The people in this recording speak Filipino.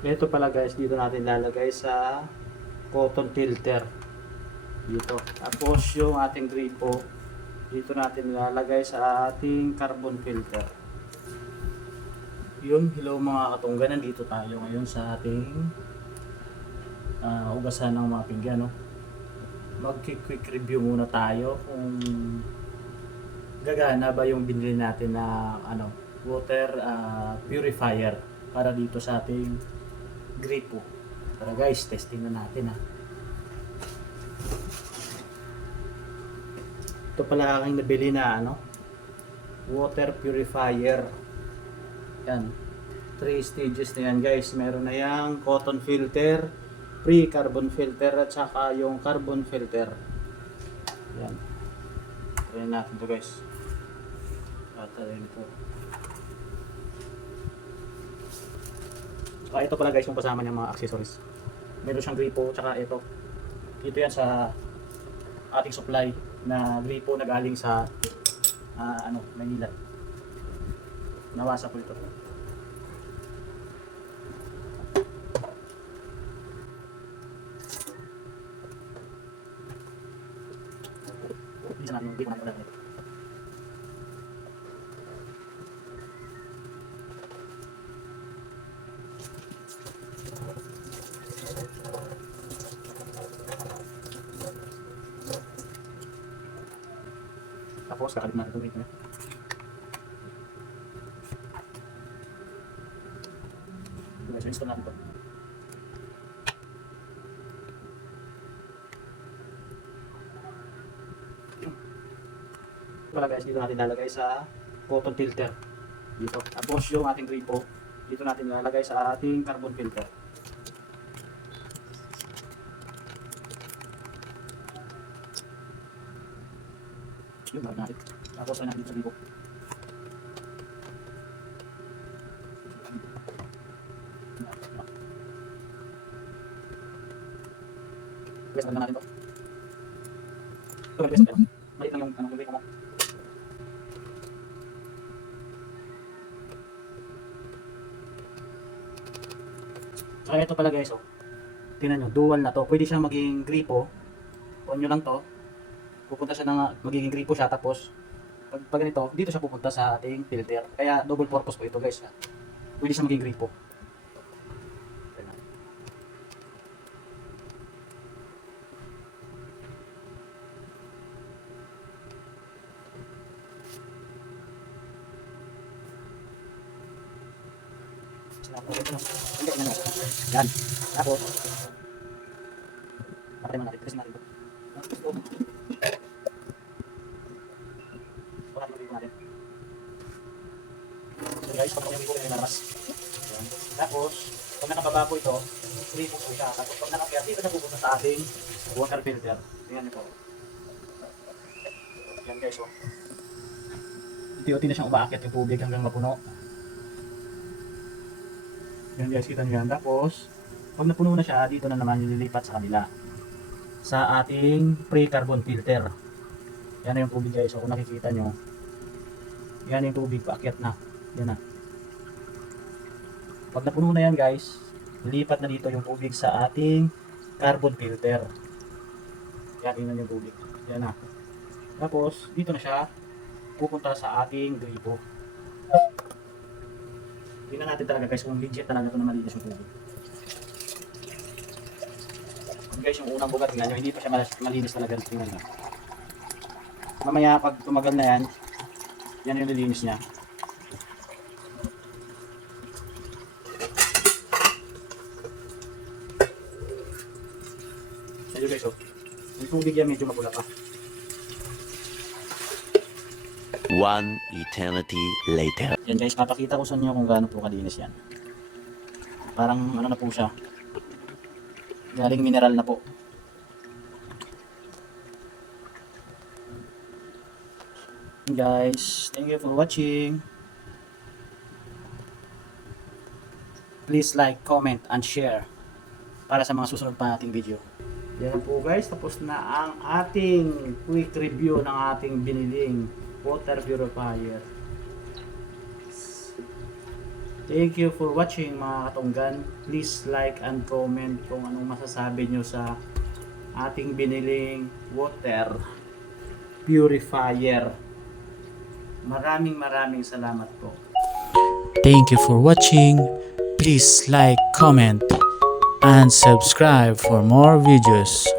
Ito pala guys, dito natin lalagay sa cotton filter. Dito. Tapos yung ating gripo, dito natin lalagay sa ating carbon filter. Yun, hello mga katungga, nandito tayo ngayon sa ating ugasan ng mga pinggan. No? Mag-quick review muna tayo kung gagana ba yung binili natin na water purifier para dito sa ating gripo. Tara guys, testing na natin ha. Ito pala aking nabili na water purifier. Yan. 3 stages na yan guys. Meron na yung cotton filter, pre-carbon filter at saka yung carbon filter. Yan. Try natin to guys. Tatayin ito. Saka ito pala guys yung kasama niyang mga accessories. Meron siyang gripo tsaka ito. Ito yan sa ating supply na gripo na galing sa Manila. Nawasa po ito. Bisa natin yung gripo natin ulit. Tapos kakabit natin itong gripo. So install natin ito. Pala guys, dito natin lalagay sa cotton filter. Dito. Tapos yung ating gripo, dito natin lalagay sa ating carbon filter. Yung lalagay natin. Tapos ay natin dito sa gripo. Guys, lalagyan natin ito. Ito, guys, ito. Maliit lang yung gripo mo. Saka ito pala guys, tingnan nyo, dual na to. Pwede siya maging gripo. On nyo lang to. Pupunta siya magiging gripo siya. Tapos, pag ganito, dito siya pupunta sa ating filter. Kaya double purpose po ito guys. Pwede siya maging gripo. Yan. Tapos, papatay mo natin. Kasi natin ito. Natin. So guys, pag yung rin nalabas. Yan. Tapos, pag nakababa po ito, gripo po siya. Tapos pag nakakaya, dito na pupunta sa ating water filter. Tingnan nyo po. Yan guys, Unti-unti na siyang umaakit yung tubig hanggang mapuno. Yan guys, kita nyo yan. Tapos, pag napuno na siya, dito na naman nililipat sa kanila. Sa ating pre-carbon filter. Yan na yung tubig guys. So, kung nakikita nyo, yan yung tubig, paakyat na. Yan na. Pag napuno na yan guys, nilipat na dito yung tubig sa ating carbon filter. Yan, yun yung tubig. Yan na. Tapos, dito na siya pupunta sa ating gripo. Tingnan natin talaga guys kung legit talaga ito na malinis yung tubig. Guys, yung unang bugat nga nyo, hindi pa siya malinis talaga. Tingnan nyo. Mamaya pag tumagal na yan, yan yung nilinis niya. Ayun guys, yung tubig yan medyo mapula pa. One eternity later. Yan guys, papakita ko sa inyo kung gaano po kalinis yan. Parang na po siya. Galing mineral na po. Guys, thank you for watching. Please like, comment, and share para sa mga susunod pa nating video. Yan po guys, tapos na ang ating quick review ng ating biniling water purifier. Thank you for watching mga katunggan. Please like and comment kung anong masasabi nyo sa ating biniling water purifier. Maraming salamat po. Thank you for watching. Please like, comment, and subscribe for more videos.